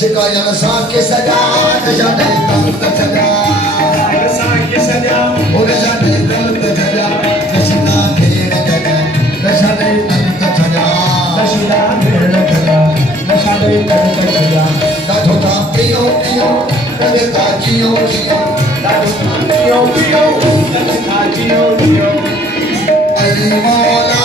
शिकायत साके सजा जाने दर्द सजा साके सजा और जाने दर्द सजा नशा भेड़ गया नशा नहीं दर्द सजा नशा भेड़ गया नशा नहीं दर्द सजा दादो का पियो पियो तेरे का जियो जियो दादो का पियो पियो तेरे का जियो जियो अली मौला